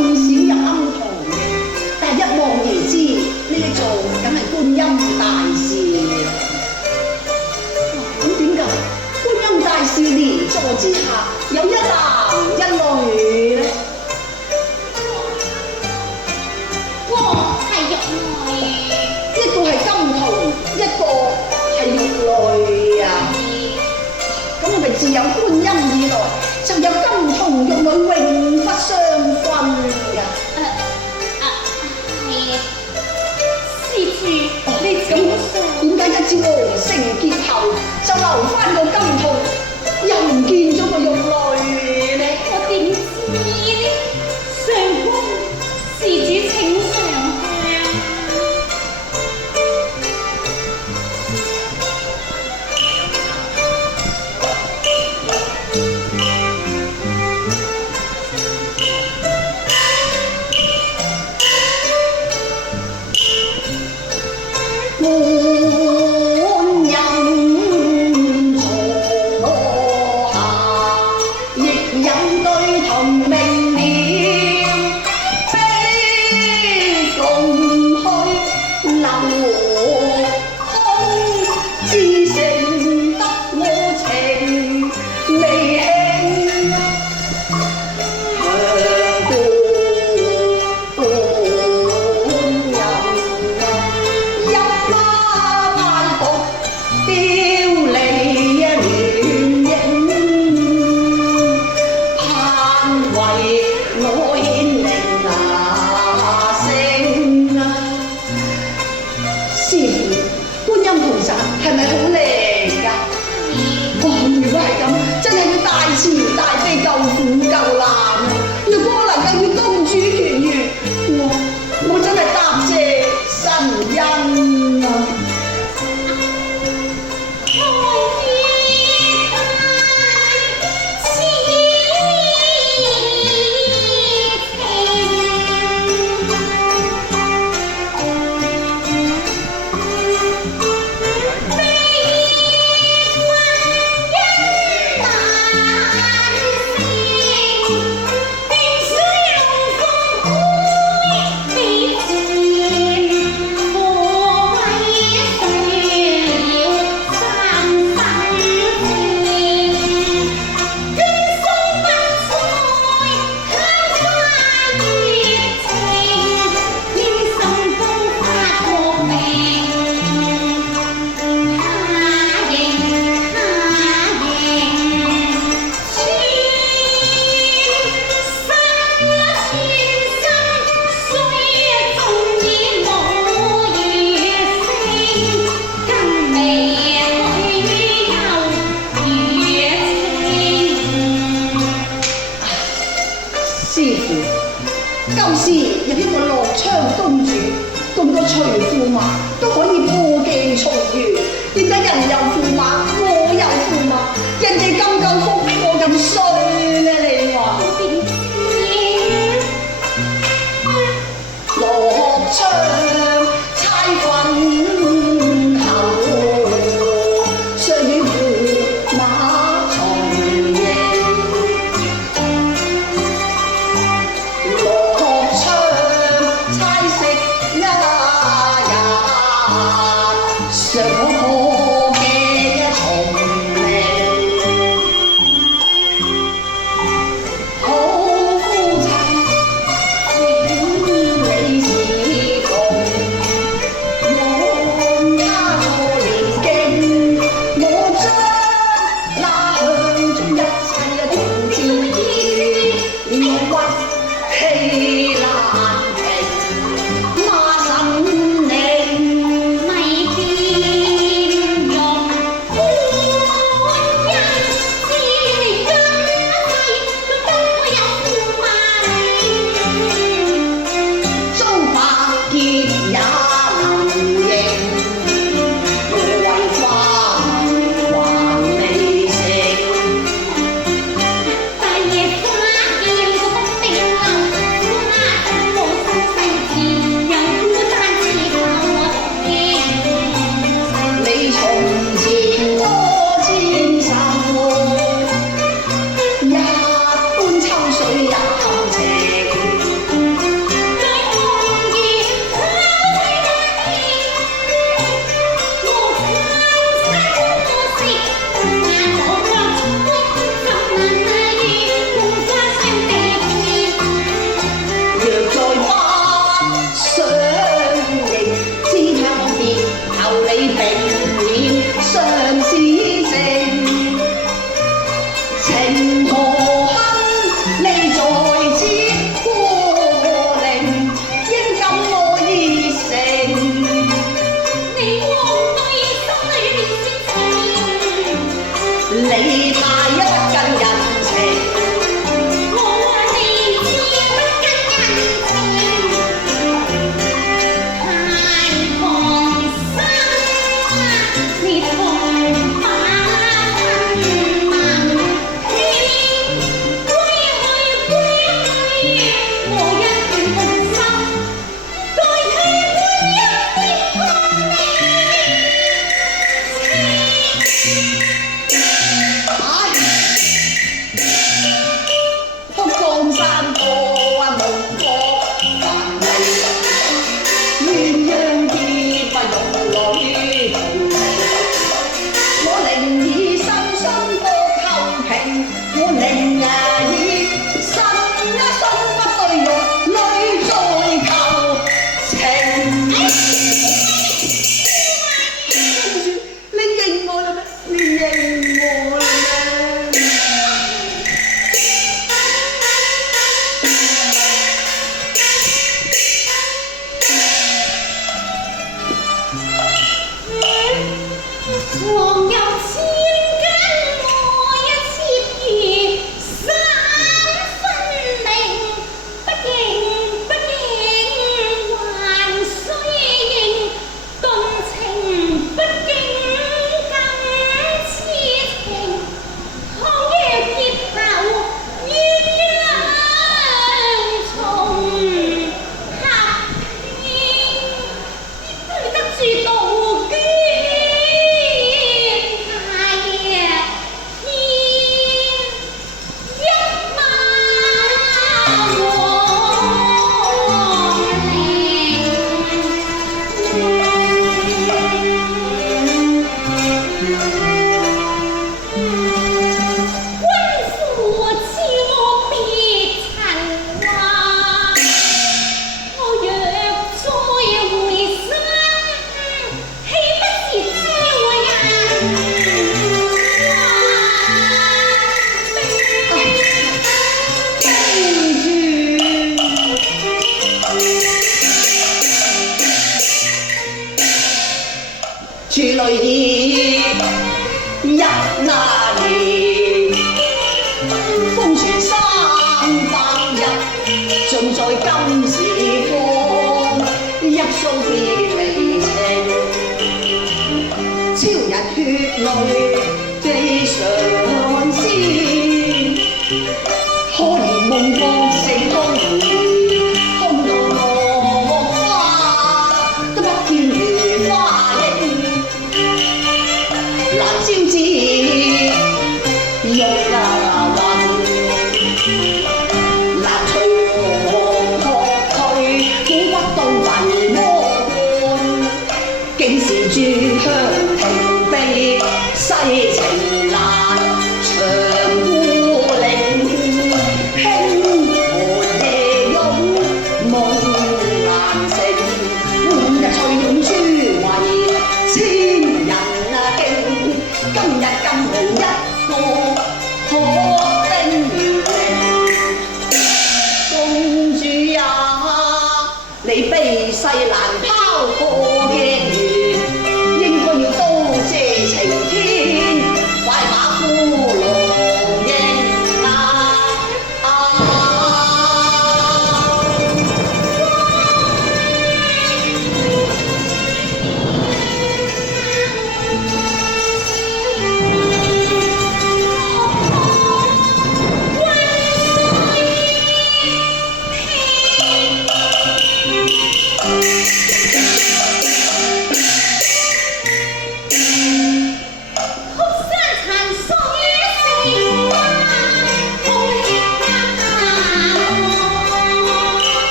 少有庵堂嘅，但係一望而知呢一座梗係觀音大士啦。咁點解觀音大士蓮座之下有一男一女咧？我係玉女。一個係金童，一個係玉女啊！咁我哋自有觀音以來，就有金童玉女永不相分㗎。係施主，你咁點解一朝王成劫後，就留翻個金童，又唔見咗個玉女咧？我點知呢？上官施主請上香。你並肩相思情，情何堪你在此過靈，應感我熱誠。你往對心裏面說情，你太一不近人情，我話你知不近人情，太放心，你同把心難聽，歸去，我一段紅心，代替觀音的光明。福江山坡啊，夢過凡地，鴛鴦結不用女同情。我寧以身心多溝平，我寧以身不對玉女再求情。你認我啦咩？你認我啦咩？浪遊千間，我一切如三分明。不應還須應，動情不經更痴情。倘若結後鴛鴦重合拼，對得住杜鵑。處女意入那年，風傳300日，盡在今時方，一訴別離情。超人血淚寄上仙，可憐夢光成空兒，空洞落花，都不見如花影。難招致玉雲，難隨黃鶴退，苦骨到雲魔般，竟是珠香停悲，世情難長孤零，輕寒夜湧夢難成，換日翠擁珠圍，千人驚。今日更無一個可叮嚀，公主啊，你避世難拋破嘅緣，應該要多謝晴天，快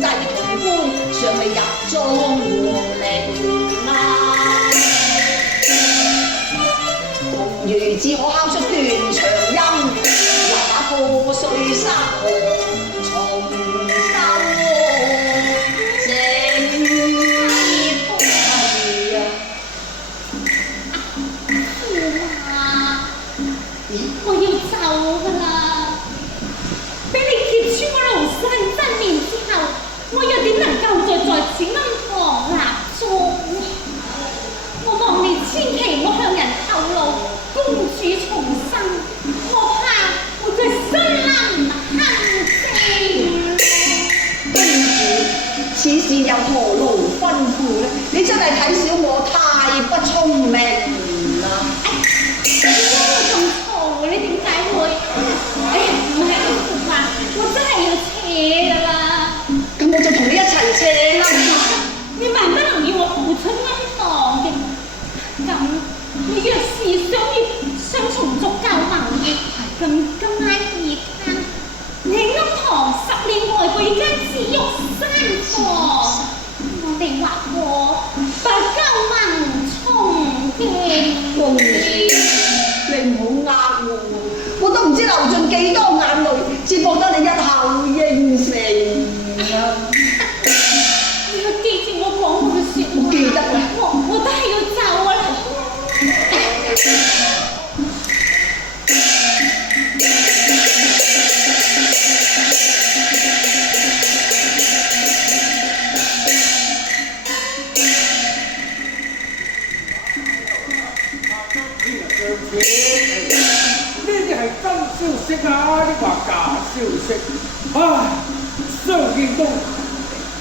濟潼關，尚未入莊和陵啊！紅魚只可敲出斷腸音，嗱把破碎山河重修整批啊！我要走噶啦！俾你揭穿我廬山真面之後，我又點能夠再在此庵堂立足？我望你千祈唔好向人透露公主重生，我怕我嘅身臨坑正。公主，此事又何勞吩咐呢？你真係睇小我太不聰明啦！點解會咁嘈？你點解會？哎呀，唔係咁説話，我真係要扯噶啦！咁我就同你一齊扯啦！你萬不能要我付出庵房嘅，咁你若是想重續舊盟業，咁今晚二更，你庵堂10年外嗰間紫玉山房，我哋劃過把舊盟重建。公主，你唔好呃我，我都唔知流盡幾多眼淚，先博得你一口應承啊！你要記住我講過嘅説話。我記得啦。我都係要走啊！呢啲係真消息啊，抑或假消息？唉，相見到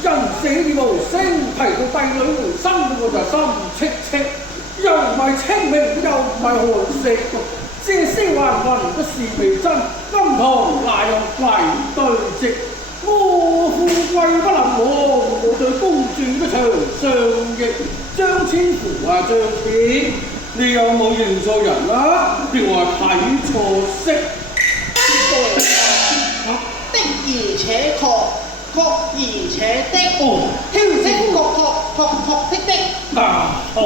人死而無聲，提到帝女回生，我就心戚戚，又唔係清明，又唔係寒食，借屍還魂不是未真，庵堂哪有鬼對值？我富貴不能忘，我對公主不長相憶，張千符啊張千。你有冇認錯人啦？定話睇錯色？的而且確，確而且的，哦，的確的。啊，好，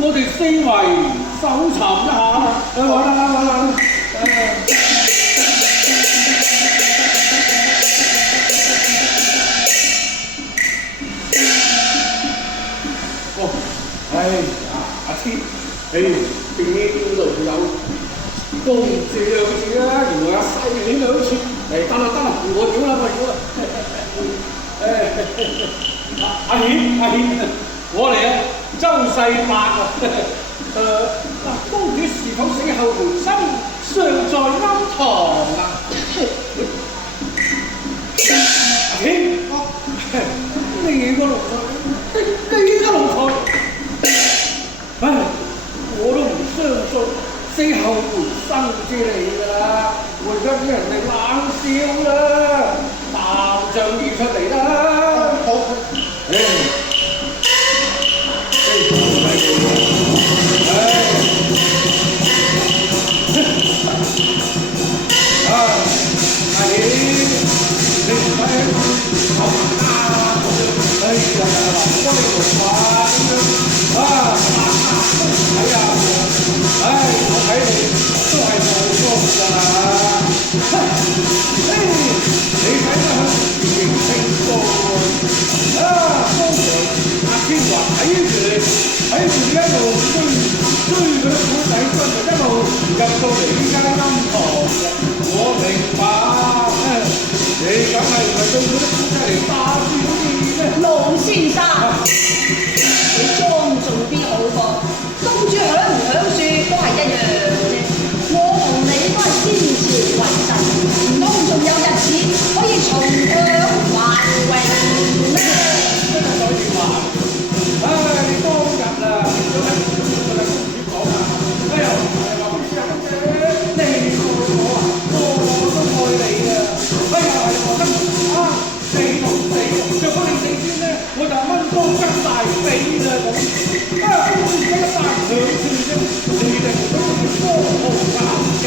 我哋四圍搜尋一下啦。揾啦。哦，哎呀，阿天。邊度有公主兩字啊？原來有細鏈兩次。得啦，我屌啦！阿顯，我嚟啊，周世伯啊！公主是否死後回生，尚在庵堂啊？阿顯，你個奴才，唉！我都唔相信死後回生之理㗎啦，我而家俾人哋冷笑啦，爆仗而出嚟啦！好，阿姨，你唔使好啊！哎呀，我哋做法咁樣啊！睇啊！唉，我睇你都係冇功㗎啦！你睇得向前清高喎！當場阿天華睇住你一路追佢啲古仔，跟住一路入到嚟呢間庵堂嘅。我明白，你梗係唔係對佢啲古仔嚟打主意咩？老先生，你莊重啲好噃。公主響唔響樹都係一樣嘅啫。我同你都係先朝為臣，唔通仲有日子可以重享華榮咩？所以話，唉，你當日啊，都喺公主講啊，哎呀，話公主啊，公主，你愛我啊，我都愛你啊，哎呀，係我真啊，死同死，若果你死先咧，我就掹刀吉大髀啦咁，啊，公主而家大兩寸啫，你哋都多好眼睛，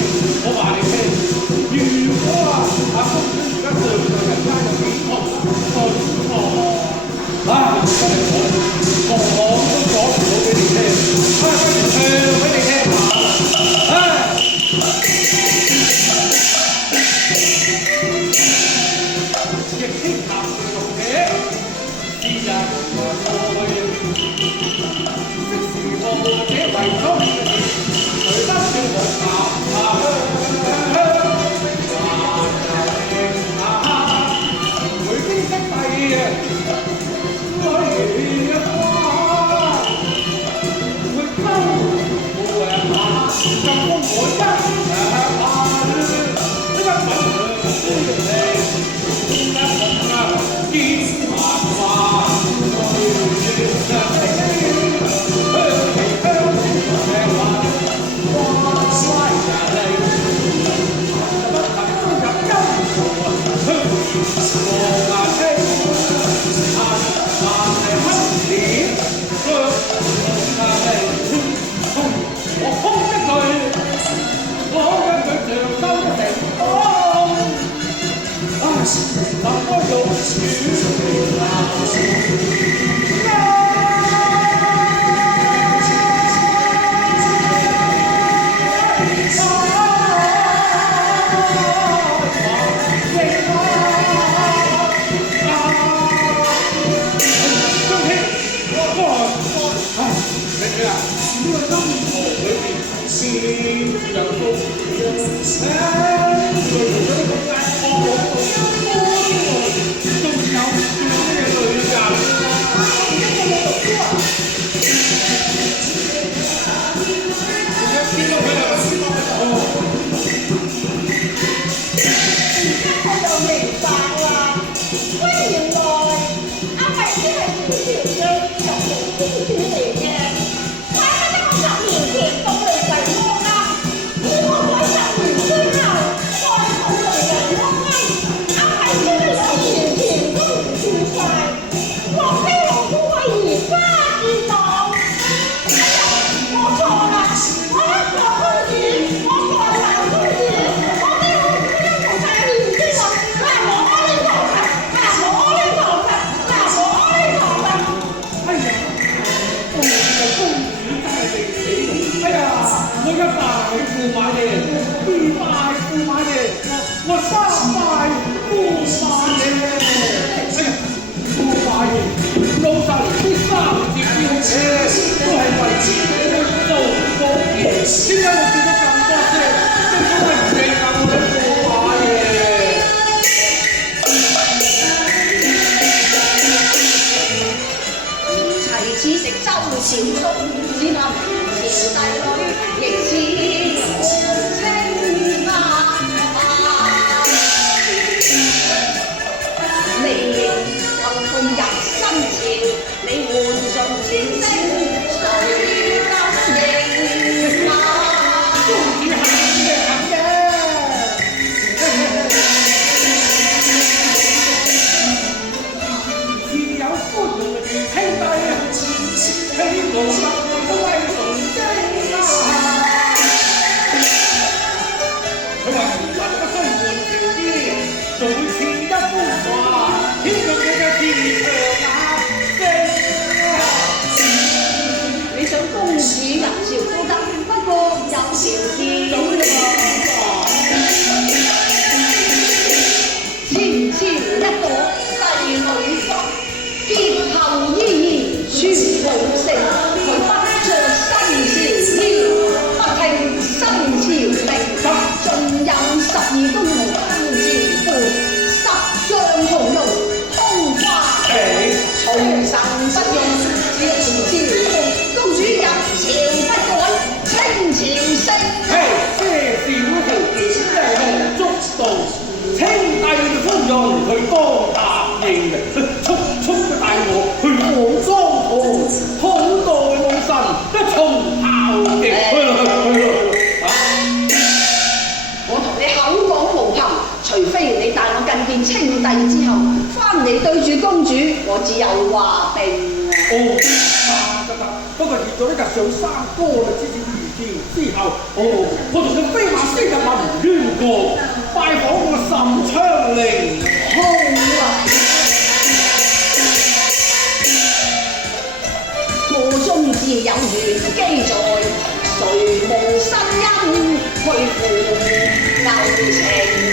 我話你聽，如果啊，公主而家上在人間有幾多？啊，真係講都講唔到俾你聽，不如唱俾你聽下。唉，亦天談用嘅，是人來即時過這為中嘅事，誰得了我南下佢經識帝嘅。原記在，誰無新恩去負舊情？